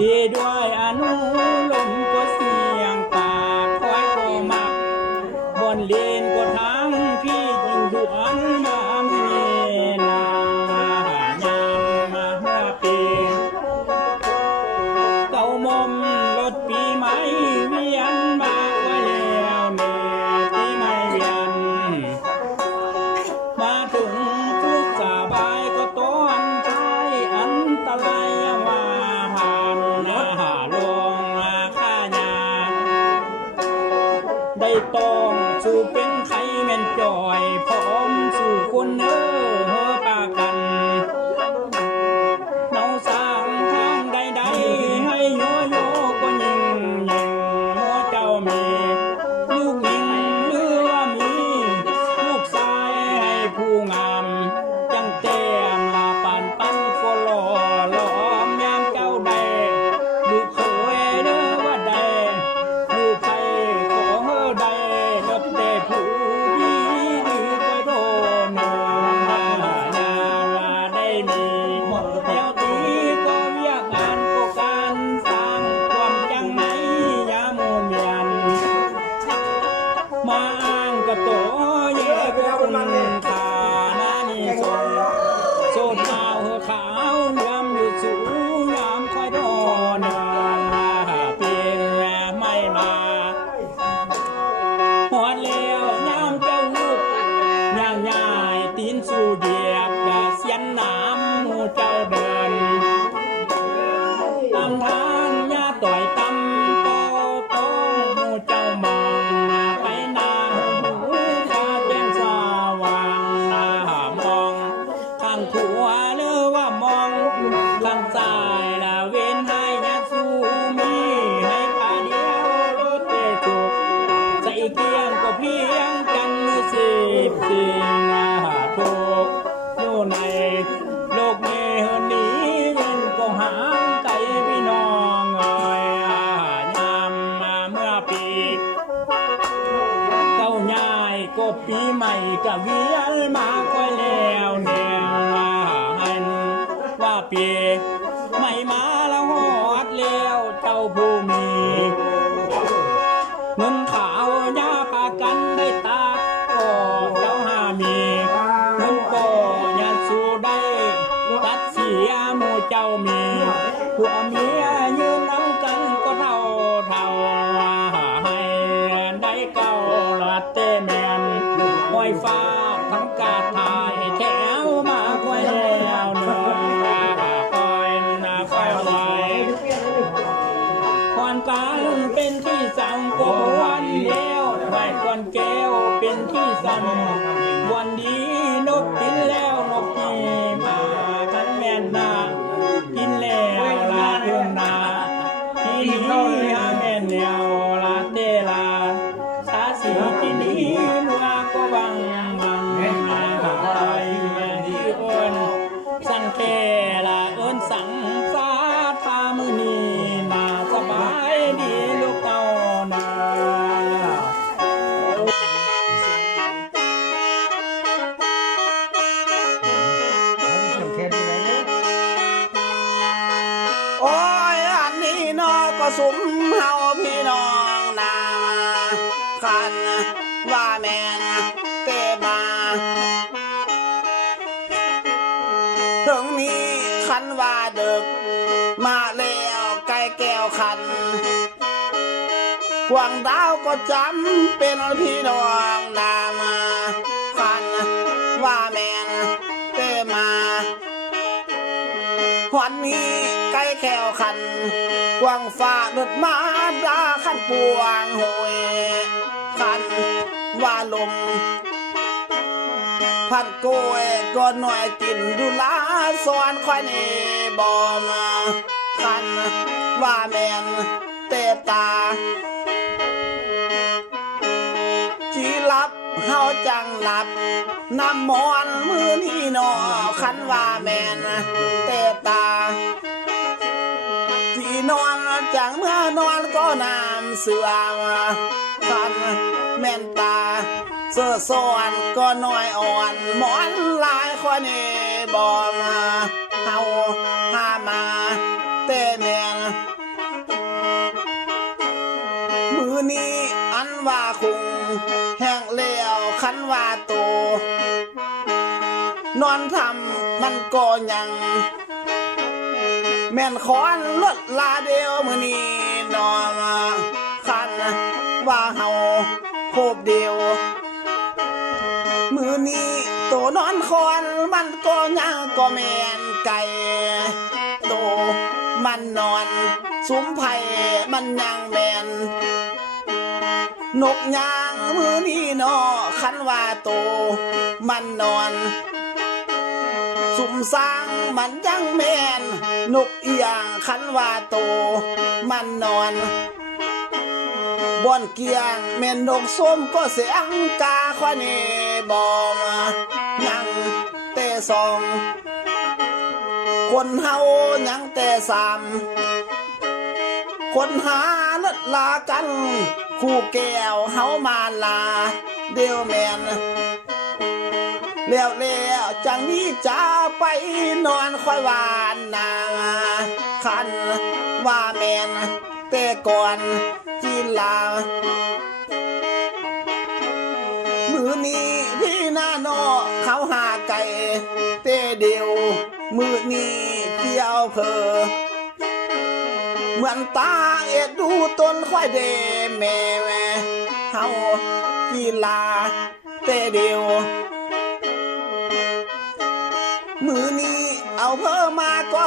ดีด้วย เหยียบกรเสียนน้ำมูเจ้าเดิน ปี ไม่มาแล้วหอดแล้วเจ้าผู้มีเงินขาวยาปากันได้ตาก่อเจ้าหามีเงินก่อยาสู้ได้ ตัดเสียหมู่เจ้ามีผัวเมียยืนน้ำกันก็เท่าเท่าให้ได้เก่าละเตแมนห้อยฟ้า တော်လည်းအငဲ့နေအောင် สุมเฮาพี่น้องนาคันว่าแมงเตบาถึงมีคันว่าเดึก มาแล้วไก่แก้วคันกวางดาวก็จำเป็นพี่น้องนามาคันว่าแมงเตมาวันนี้ไก่แก้วคัน กวางฝ่าดุดมาดาขันปวงหวยขันว่าลม พันโกยก็หน่อยกินดูลาสอนคอยนี่บอมขันว่าแมนเตตาจีรับเฮาจังหลับน้ำมอนมือนี่นอขันว่าแมนเตตา นอนจังเมื่อนอนก็นามเสื่อคันแม่นตาเสื้อซ้อนก็น้อยอ่อนหมอนลายคนนี้บอมาเฮาหามาเต้แมงมือนี้อันว่าคงแห้งเลี้ยวขันว่าโตนอนทำมันก็ยัง แม่นคอนลดลาเดียวมือนี้นอนคันว่าเฮาโคบเดียว มือนี้โตนอนคอนมันก็ยังก็แมนไก่โตมันนอนสุมไผ่มันยังแมนนกยางมือนี้นอคันว่าโตมันนอน สุมสร้างมันยังแมนนกเอียงคันว่าโต มันนอนบอนเกียงแม่นนกส้มก็เสียงกาควาเนบอมยังแต่สอง คนเฮายังแต่สามคนหาลิศลากัน คู่แก้วเฮามาลา เดียวแมน แล้วแล้วจังนี้จะไปนอนคอยวานนาคันว่าแมนแต่ก่อนจีลามือนี้พี่หน้าโนอเขาหาไก่เตเดียวมือนี้เกี่ยวเพอเหมือนตาเอ็ดดูต้นควายเดแม่แม่เฮากีฬาเตเดียว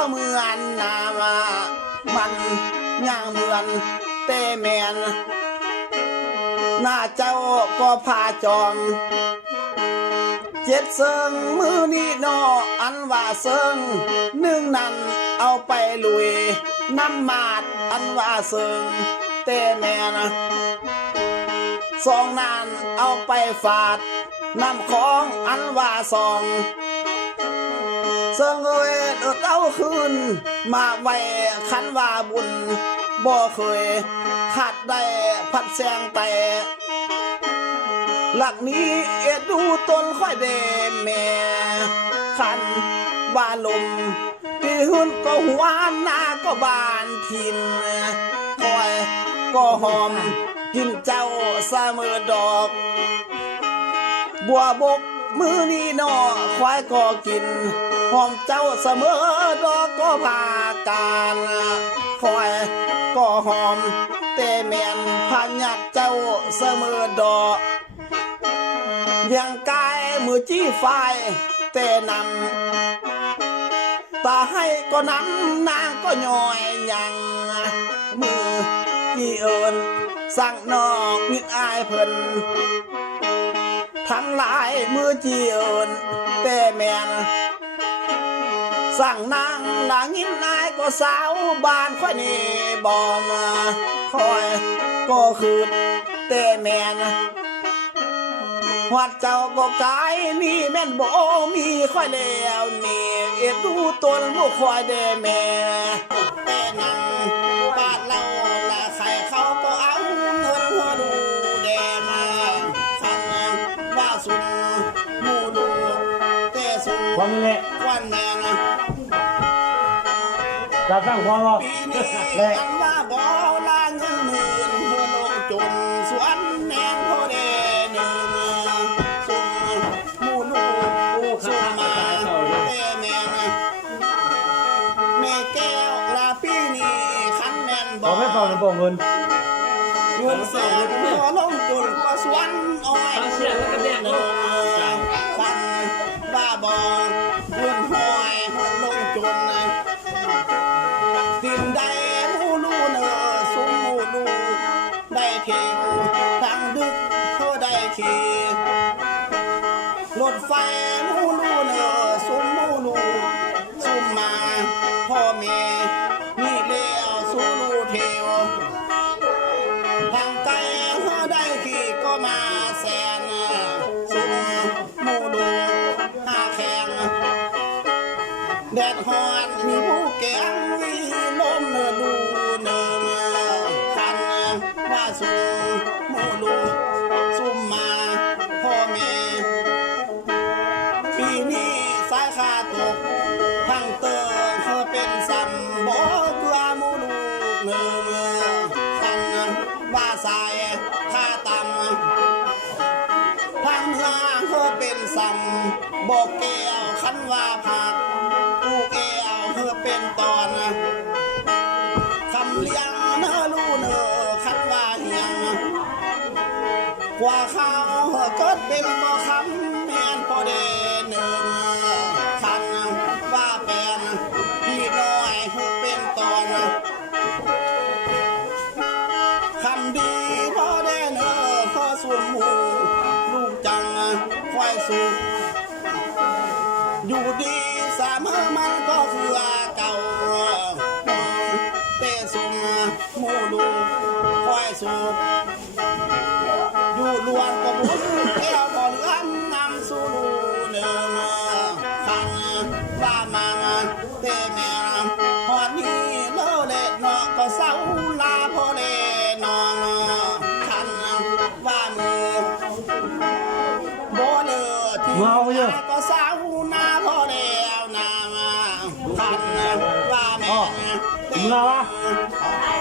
เหมือนนามามันย่างเหมือนเตแมนหน้าเจ้าก็พาจอม เจ็ดเซิงมือนี้นออันว่าเซิงหนึ่งนั้นเอาไปลุยน้ำมาดอันว่าเซิงเตแมนสองนั้นเอาไปฝาดน้ำของอันว่าสอง เซิงเอยเอิดเอาคืนมาไว้คันว่าบุญบ่เคยขาดได้พัดแสงแต่หลักนี้เอ็ดดูต้นค่อยเดแม่ขันว่าลมปีหุ่นก็หัวหน้าก็บานทินคอยก็หอมกินเจ้าเสมอดอก บัวบกมือนี้นอควายก็กิน หอมเจ้าเสมอดอกก็พาการคอยก็หอมแต่แมนพายัดเจ้าเสมอดอกยังกายมือจี้ไฟแต่นำตาให้ก็นำนางก็ย่อยยังมือจี้เอินสั่งนอกมิดอายเพิ่นทั้งหลายมือจี้เอินแต่แมน สั่งนางนางยิ้มนายก็สาวบ้านค่อยนี่บอมาคอยก็คือเตแมนวัดเจ้าก็กายนี่แม่นบ่มีค่อยแล้วนี่เอ็ดดูตนบ่ค่อยได้แม่ จะสร้างความว่าปีนี้แหละอันว่าบ่ลาเงินหมื่นหัวลงจนสวนแม่นพ่อแดหนึ่งสุนหมูดูโอ้สุข้านมาตายเต่าเลยแต่แม่นะแม่แก้วลาปีนี้คันแม่นบเอาอกไม่เป่าน้ำโป่งเงินเงินแสนหัวลงจนกว่าสวนอ้อยเอาเสียงแล้วก็แดกเนเตินได้หมูลูเนอสุมหมูลูได้เข่งทางดึกเขาได้ขี่รถไฟมูลูเนอสุมมูลูสุมมาพ่อแม่มีเลี้ยวสูลูเทวทางไกลเขาได้ขี่ก็มาแสนสุมมูลูห้าแข่งแดดฮอน บอกแก้วคันว่าผักกูแก้วเธอเป็นตอนคำเลี้ยงเนอลูเนอคันว่าเฮียงกว่าเขาเกิดเป็นบ่คำแม่นพอเดหนึ่งคันว่าเป็นพี่น้อยเพื่อเป็นตอนคำดีพอเดเนอขอสวนหมูลูกจังควายสุข ดีสามมันก็คือเก่าเตะสุมหมูลูควายสุข มึงเอาวะ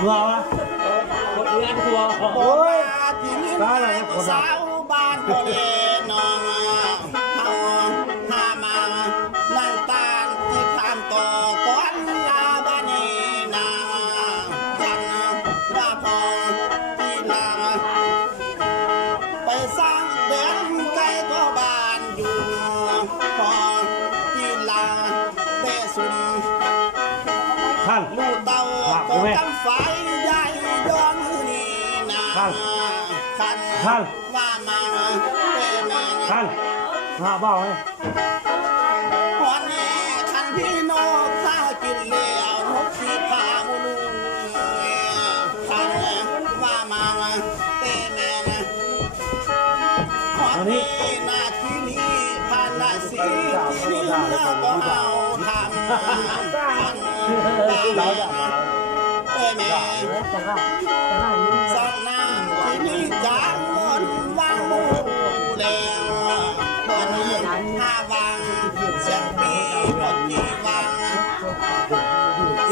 มึงเอาวะคนเอื้อนทัวร์โอ้ยที่นี่สาวบ้านพ่อเล่น้องเฮาหามานั่งตานที่ทานต่อก่อนลาบ้านนี้นาจันว่าพอที่ลาไปสร้างเด่นไกลก็บ้านอยู่พอที่ลาเตสุนท่านลูกเต่า ก็กำไฟใหญ่ย้อนนี่นาท่านคันท่าน ว่ามาเตมาท่านหาเบ้าไหมวันนี้คันพี่นกถ้ากินแล้วนกขีพามุลูคันว่ามาเตแม่นะวันนี้นาทีนี้ผ่านนาสีที่นี่แล้วก็เอาทำคันว่ามาเตแม่ สร้างน้ำที่นี่จางเงินวางหมูแล้วเงินห้าวังเสียงปีรถกี่วัง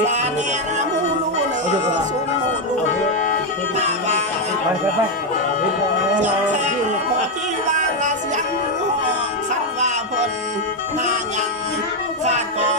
สาเนียมูลูเลยสุมหมูลูห้าวังไปไปไปเสียงแข็งพอที่วางละเสียงห้องคันว่าพิ่นหายังคาดกอง